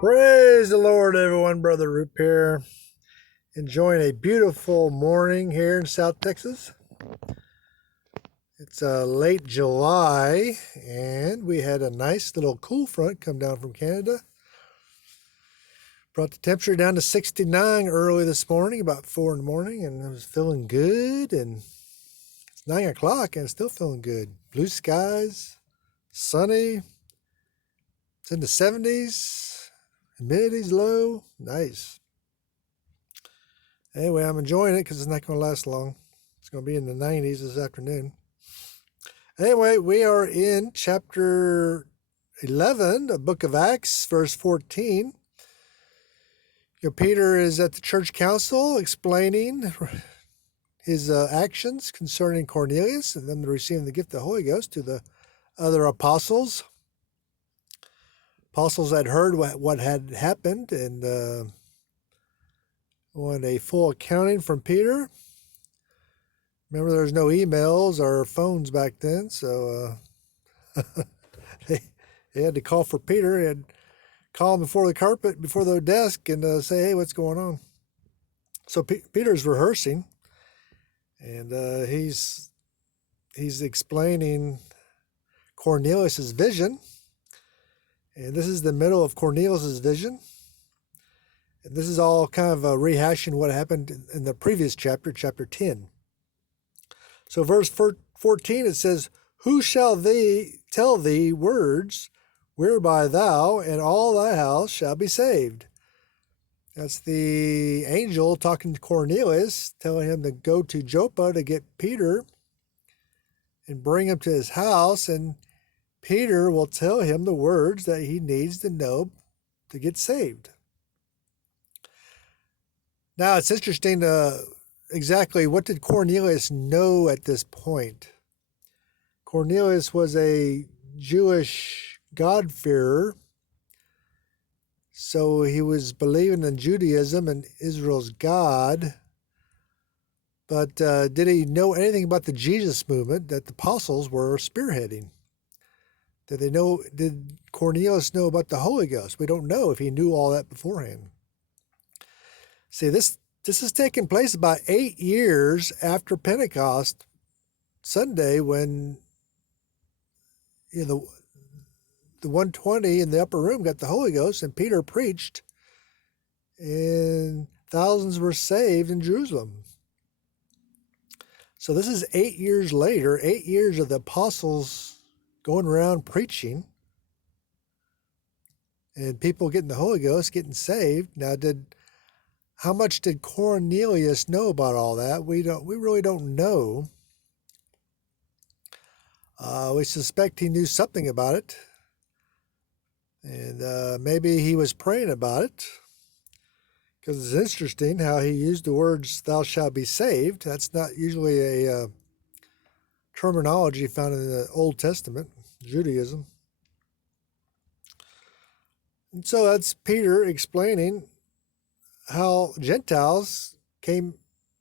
Praise the Lord, everyone. Brother Roop here. Enjoying a beautiful morning here in South Texas. It's late July, and we had a nice little cool front come down from Canada. Brought the temperature down to 69 early this morning, about 4 in the morning, and I was feeling good. And it's 9 o'clock, and still feeling good. Blue skies, sunny. It's in the 70s, humidity's low. Nice. Anyway, I'm enjoying it because it's not going to last long. It's going to be in the 90s this afternoon. Anyway, we are in chapter 11, the book of Acts, verse 14. Peter is at the church council explaining his actions concerning Cornelius and them receiving the gift of the Holy Ghost to the other apostles. Apostles had heard what had happened and want a full accounting from Peter. Remember, there was no emails or phones back then, so they had to call for Peter. They had to call him before the desk, and say, "Hey, what's going on?" So Peter's rehearsing, and he's explaining Cornelius's vision, and this is the middle of Cornelius's vision. And this is all kind of rehashing what happened in the previous chapter, chapter 10. So verse 14, it says, "Who shall tell thee words whereby thou and all thy house shall be saved?" That's the angel talking to Cornelius, telling him to go to Joppa to get Peter and bring him to his house, and Peter will tell him the words that he needs to know to get saved. Now, it's interesting exactly what did Cornelius know at this point. Cornelius was a Jewish God-fearer, so he was believing in Judaism and Israel's God. But did he know anything about the Jesus movement that the apostles were spearheading? Did Cornelius know about the Holy Ghost? We don't know if he knew all that beforehand. See, this has taken place about 8 years after Pentecost Sunday, when the 120 in the upper room got the Holy Ghost and Peter preached, and thousands were saved in Jerusalem. So this is 8 years later, 8 years of the apostles going around preaching and people getting the Holy Ghost, getting saved. Now, how much did Cornelius know about all that? We really don't know. We suspect he knew something about it, and maybe he was praying about it, because it's interesting how he used the words "thou shalt be saved." That's not usually a terminology found in the Old Testament, Judaism. And so that's Peter explaining how Gentiles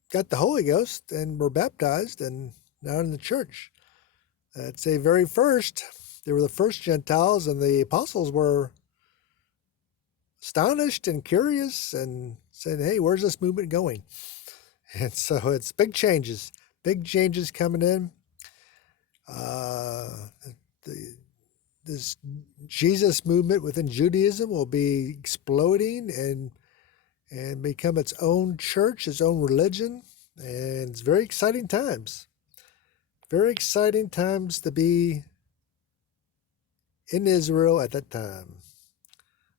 got the Holy Ghost and were baptized and now in the church. That's a very first. They were the first Gentiles, and the apostles were astonished and curious and said, "Hey, where's this movement going?" And so it's big changes coming in. This Jesus movement within Judaism will be exploding and become its own church, its own religion, and it's very exciting times. Very exciting times to be in Israel at that time.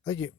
Thank you.